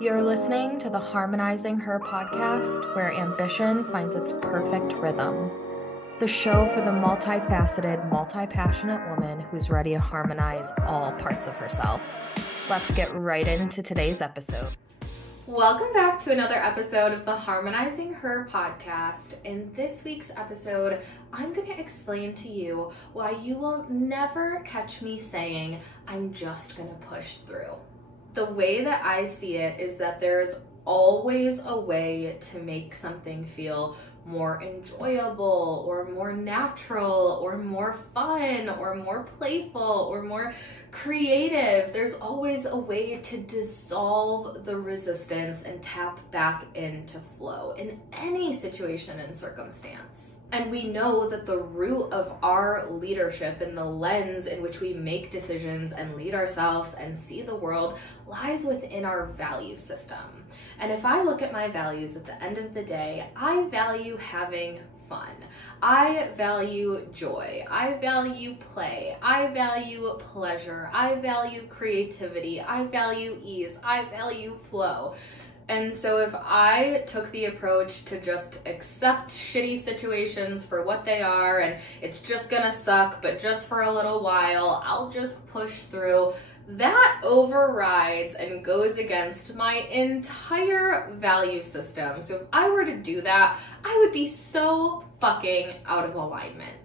You're listening to the Harmonizing Her podcast, where ambition finds its perfect rhythm. The show for the multifaceted, multi-passionate woman who's ready to harmonize all parts of herself. Let's get right into today's episode. Welcome back to another episode of the Harmonizing Her podcast. In this week's episode, I'm going to explain to you why you will never catch me saying, I'm just going to push through. The way that I see it is that there's always a way to make something feel more enjoyable or more natural or more fun or more playful or more creative. There's always a way to dissolve the resistance and tap back into flow in any situation and circumstance. And we know that the root of our leadership and the lens in which we make decisions and lead ourselves and see the world lies within our value system. And if I look at my values at the end of the day, I value having fun. I value joy. I value play. I value pleasure. I value creativity. I value ease. I value flow. And so if I took the approach to just accept shitty situations for what they are and it's just gonna suck, but just for a little while, I'll just push through, that overrides and goes against my entire value system. So if I were to do that, I would be so fucking out of alignment.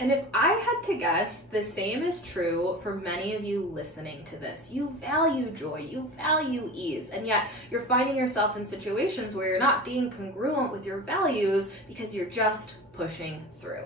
And if I had to guess, the same is true for many of you listening to this. You value joy, you value ease, and yet you're finding yourself in situations where you're not being congruent with your values because you're just pushing through.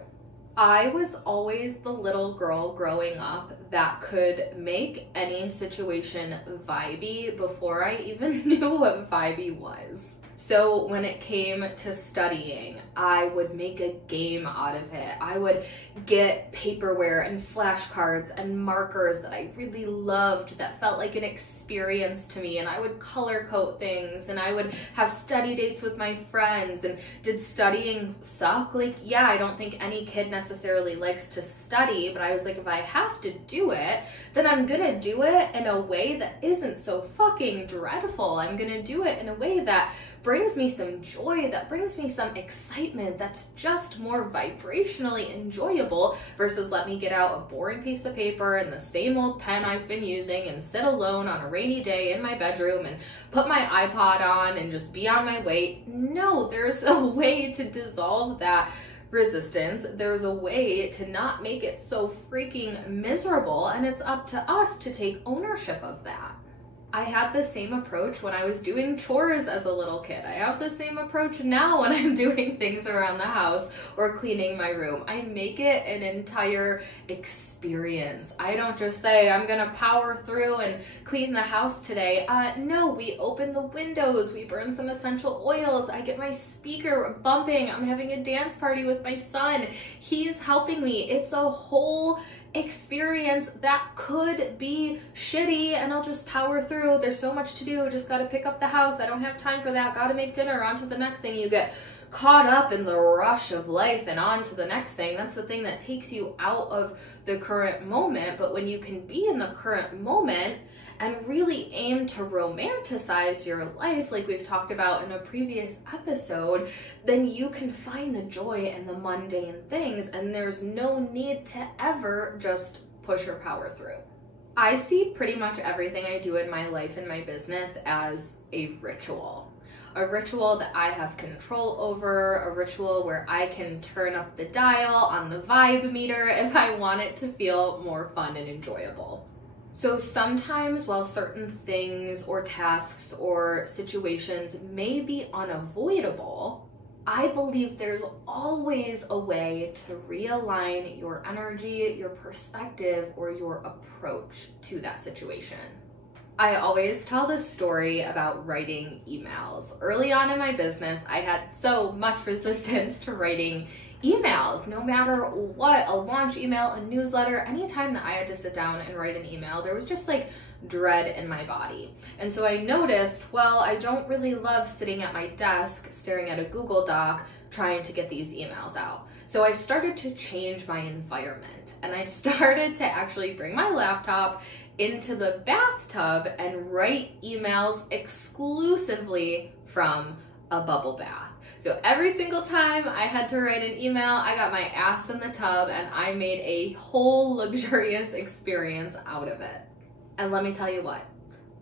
I was always the little girl growing up that could make any situation vibey before I even knew what vibey was. So when it came to studying, I would make a game out of it. I would get paperware and flashcards and markers that I really loved that felt like an experience to me, and I would color code things, and I would have study dates with my friends. And did studying suck? Like, yeah, I don't think any kid necessarily likes to study, but I was like, if I have to do it, then I'm gonna do it in a way that isn't so fucking dreadful. I'm gonna do it in a way that brings me some joy, that brings me some excitement, that's just more vibrationally enjoyable versus let me get out a boring piece of paper and the same old pen I've been using and sit alone on a rainy day in my bedroom and put my iPod on and just be on my way. No, there's a way to dissolve that resistance. There's a way to not make it so freaking miserable, and it's up to us to take ownership of that. I had the same approach when I was doing chores as a little kid. I have the same approach now when I'm doing things around the house or cleaning my room. I make it an entire experience. I don't just say, I'm gonna power through and clean the house today. No, we open the windows, we burn some essential oils, I get my speaker bumping, I'm having a dance party with my son. He's helping me. It's a whole experience that could be shitty, and I'll just power through. There's so much to do, just gotta pick up the house, I don't have time for that, gotta make dinner, on to the next thing. You get caught up in the rush of life and on to the next thing. That's the thing that takes you out of the current moment. But when you can be in the current moment and really aim to romanticize your life, like we've talked about in a previous episode, then you can find the joy in the mundane things, and there's no need to ever just push or power through. I see pretty much everything I do in my life and my business as a ritual. A ritual that I have control over, a ritual where I can turn up the dial on the vibe meter if I want it to feel more fun and enjoyable. So sometimes while certain things or tasks or situations may be unavoidable, I believe there's always a way to realign your energy, your perspective, or your approach to that situation. I always tell this story about writing emails. Early on in my business, I had so much resistance to writing emails, no matter what, a launch email, a newsletter, anytime that I had to sit down and write an email, there was just like dread in my body. And so I noticed, well, I don't really love sitting at my desk staring at a Google Doc trying to get these emails out. So I started to change my environment, and I started to actually bring my laptop into the bathtub and write emails exclusively from a bubble bath. So every single time I had to write an email, I got my ass in the tub and I made a whole luxurious experience out of it. And let me tell you what,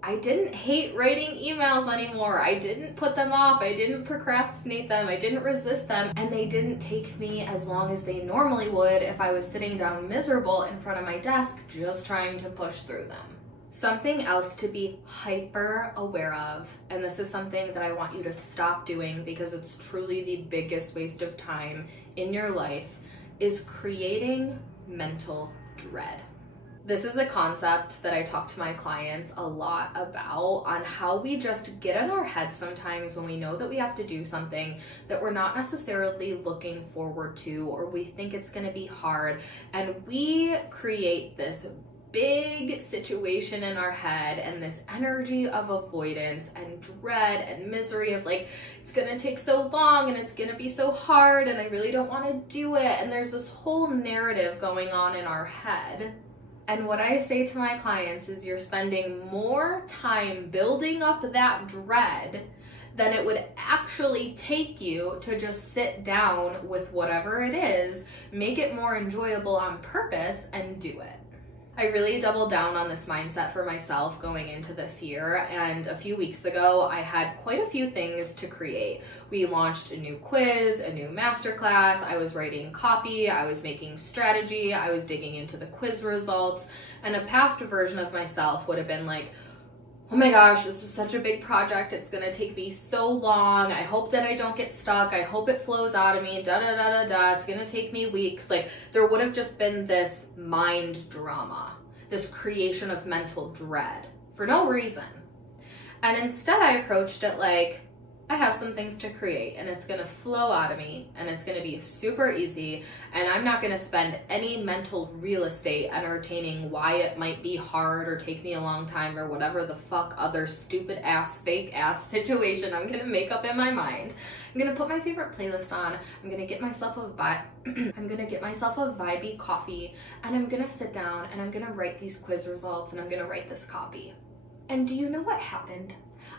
I didn't hate writing emails anymore. I didn't put them off. I didn't procrastinate them. I didn't resist them. And they didn't take me as long as they normally would if I was sitting down miserable in front of my desk just trying to push through them. Something else to be hyper aware of, and this is something that I want you to stop doing because it's truly the biggest waste of time in your life, is creating mental dread. This is a concept that I talk to my clients a lot about, on how we just get in our heads sometimes when we know that we have to do something that we're not necessarily looking forward to, or we think it's going to be hard, and we create this big situation in our head and this energy of avoidance and dread and misery of like, it's gonna take so long and it's gonna be so hard and I really don't want to do it. And there's this whole narrative going on in our head. And what I say to my clients is, you're spending more time building up that dread than it would actually take you to just sit down with whatever it is, make it more enjoyable on purpose, and do it. I really doubled down on this mindset for myself going into this year, and a few weeks ago I had quite a few things to create. We launched a new quiz, a new masterclass, I was writing copy, I was making strategy, I was digging into the quiz results, and a past version of myself would have been like, oh my gosh, this is such a big project, it's gonna take me so long, I hope that I don't get stuck, I hope it flows out of me, it's gonna take me weeks. Like, there would have just been this mind drama, this creation of mental dread for no reason. And instead I approached it like, I have some things to create and it's gonna flow out of me and it's gonna be super easy, and I'm not gonna spend any mental real estate entertaining why it might be hard or take me a long time or whatever the fuck other stupid ass, fake ass situation I'm gonna make up in my mind. I'm gonna put my favorite playlist on, I'm gonna get myself a vibey coffee, and I'm gonna sit down and I'm gonna write these quiz results and I'm gonna write this copy. And do you know what happened?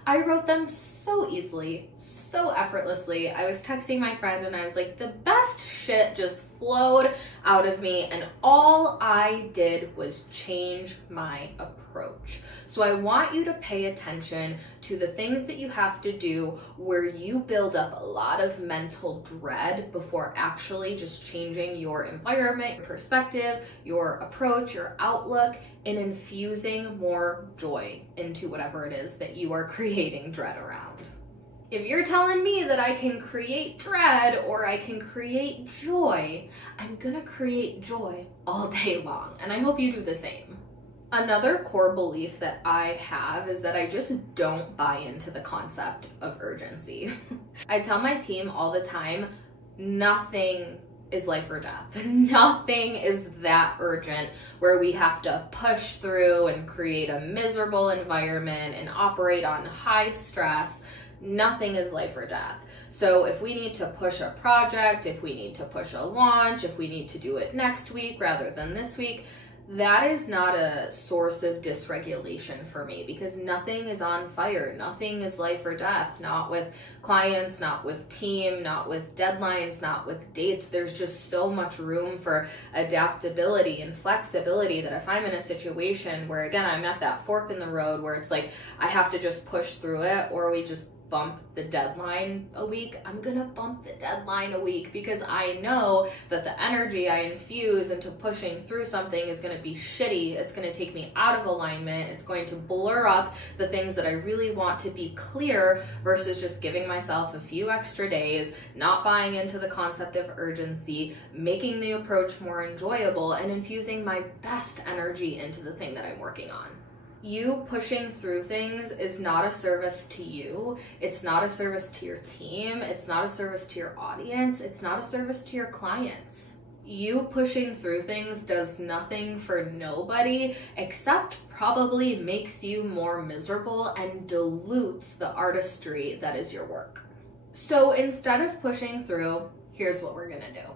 I wrote them so easily, so effortlessly. I was texting my friend and I was like, the best shit just flowed out of me, and all I did was change my approach. So I want you to pay attention to the things that you have to do where you build up a lot of mental dread before actually just changing your environment, your perspective, your approach, your outlook, and infusing more joy into whatever it is that you are creating dread around. If you're telling me that I can create dread or I can create joy, I'm gonna create joy all day long, and I hope you do the same. Another core belief that I have is that I just don't buy into the concept of urgency. I tell my team all the time, nothing is life or death. Nothing is that urgent where we have to push through and create a miserable environment and operate on high stress. Nothing is life or death. So if we need to push a project, if we need to push a launch, if we need to do it next week rather than this week, that is not a source of dysregulation for me, because nothing is on fire. Nothing is life or death. Not with clients, not with team, not with deadlines, not with dates. There's just so much room for adaptability and flexibility that if I'm in a situation where, again, I'm at that fork in the road where it's like I have to just push through it, or we just bump the deadline a week, I'm gonna bump the deadline a week, because I know that the energy I infuse into pushing through something is gonna be shitty. It's gonna take me out of alignment. It's going to blur up the things that I really want to be clear, versus just giving myself a few extra days, not buying into the concept of urgency, making the approach more enjoyable, and infusing my best energy into the thing that I'm working on. You pushing through things is not a service to you. It's not a service to your team. It's not a service to your audience. It's not a service to your clients. You pushing through things does nothing for nobody, except probably makes you more miserable and dilutes the artistry that is your work. So instead of pushing through, here's what we're gonna do.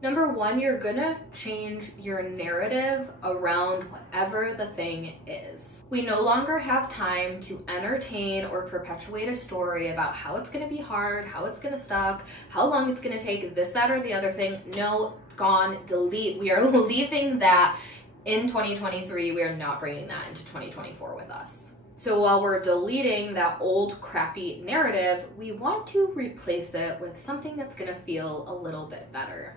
Number one, you're gonna change your narrative around whatever the thing is. We no longer have time to entertain or perpetuate a story about how it's gonna be hard, how it's gonna suck, how long it's gonna take, this, that, or the other thing. No, gone, delete. We are leaving that in 2023. We are not bringing that into 2024 with us. So while we're deleting that old crappy narrative, we want to replace it with something that's gonna feel a little bit better.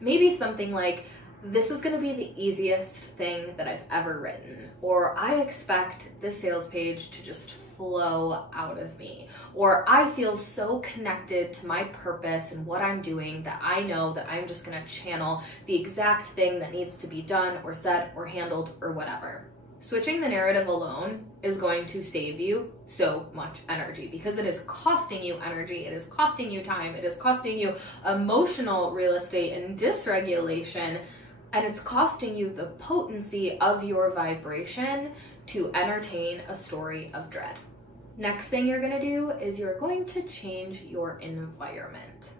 Maybe something like, this is gonna be the easiest thing that I've ever written, or I expect this sales page to just flow out of me, or I feel so connected to my purpose and what I'm doing that I know that I'm just gonna channel the exact thing that needs to be done or said or handled or whatever. Switching the narrative alone is going to save you so much energy because it is costing you energy, it is costing you time, it is costing you emotional real estate and dysregulation, and it's costing you the potency of your vibration to entertain a story of dread. Next thing you're gonna do is you're going to change your environment.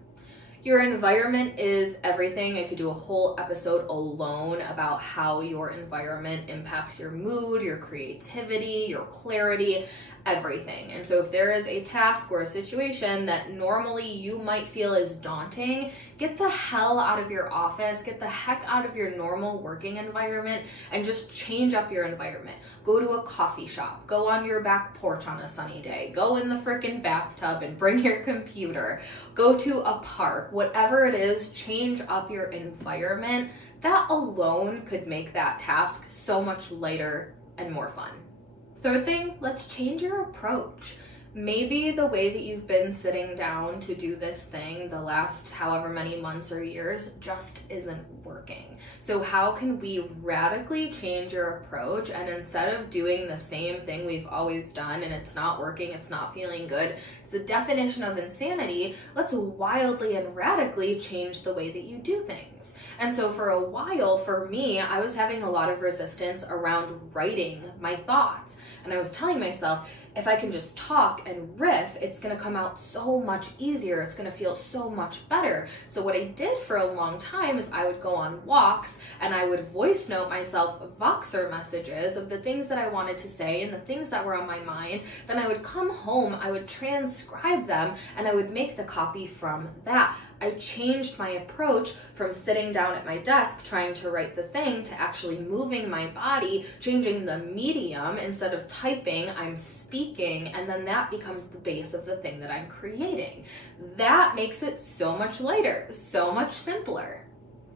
Your environment is everything. I could do a whole episode alone about how your environment impacts your mood, your creativity, your clarity, everything. And so if there is a task or a situation that normally you might feel is daunting, get the hell out of your office, get the heck out of your normal working environment and just change up your environment. Go to a coffee shop, go on your back porch on a sunny day, go in the freaking bathtub and bring your computer, go to a park, whatever it is, change up your environment. That alone could make that task so much lighter and more fun. Third thing, let's change your approach. Maybe the way that you've been sitting down to do this thing the last however many months or years just isn't working. So how can we radically change your approach, and instead of doing the same thing we've always done and it's not working, it's not feeling good, it's the definition of insanity, let's wildly and radically change the way that you do things. And so for a while, for me, I was having a lot of resistance around writing my thoughts. And I was telling myself, if I can just talk and riff, it's gonna come out so much easier. It's gonna feel so much better. So what I did for a long time is I would go on walks and I would voice note myself Voxer messages of the things that I wanted to say and the things that were on my mind. Then I would come home, I would transcribe them, and I would make the copy from that. I changed my approach from sitting down at my desk trying to write the thing to actually moving my body, changing the medium. Instead of typing, I'm speaking, and then that becomes the base of the thing that I'm creating. That makes it so much lighter, so much simpler.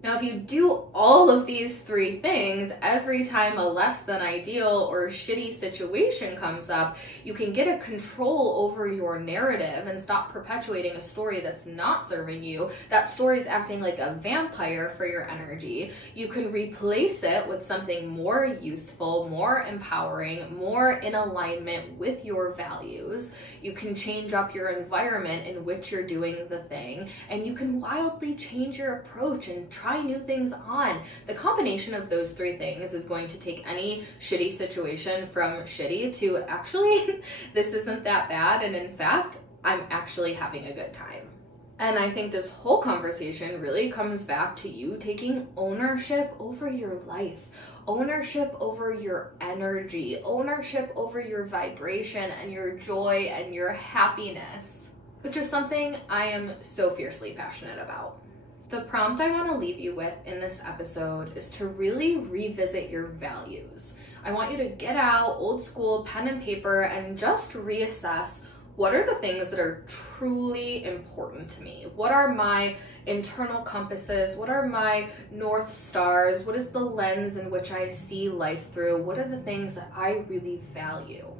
Now, if you do all of these three things, every time a less than ideal or shitty situation comes up, you can get a control over your narrative and stop perpetuating a story that's not serving you. That story's acting like a vampire for your energy. You can replace it with something more useful, more empowering, more in alignment with your values. You can change up your environment in which you're doing the thing, and you can wildly change your approach and try new things on. The combination of those three things is going to take any shitty situation from shitty to actually, this isn't that bad, and in fact, I'm actually having a good time. And I think this whole conversation really comes back to you taking ownership over your life, ownership over your energy, ownership over your vibration and your joy and your happiness, which is something I am so fiercely passionate about. The prompt I want to leave you with in this episode is to really revisit your values. I want you to get out old school pen and paper and just reassess, what are the things that are truly important to me? What are my internal compasses? What are my North Stars? What is the lens in which I see life through? What are the things that I really value?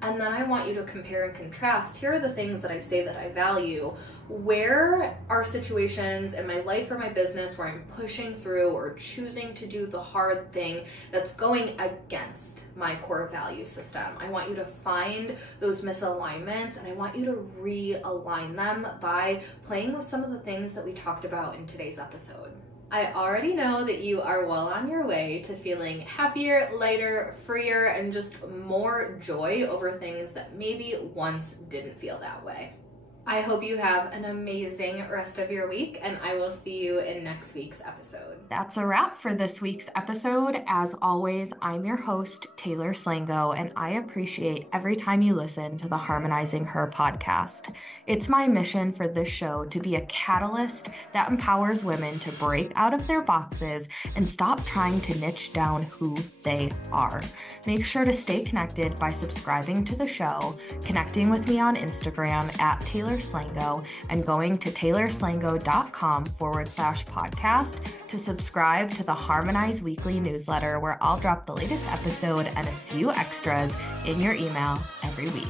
And then I want you to compare and contrast. Here are the things that I say that I value. Where are situations in my life or my business where I'm pushing through or choosing to do the hard thing that's going against my core value system? I want you to find those misalignments, and I want you to realign them by playing with some of the things that we talked about in today's episode. I already know that you are well on your way to feeling happier, lighter, freer, and just more joy over things that maybe once didn't feel that way. I hope you have an amazing rest of your week, and I will see you in next week's episode. That's a wrap for this week's episode. As always, I'm your host, Taylor Slango, and I appreciate every time you listen to the Harmonizing Her podcast. It's my mission for this show to be a catalyst that empowers women to break out of their boxes and stop trying to niche down who they are. Make sure to stay connected by subscribing to the show, connecting with me on Instagram at Taylor Slango, and going to taylorslango.com/podcast to subscribe to the Harmonize Weekly newsletter, where I'll drop the latest episode and a few extras in your email every week.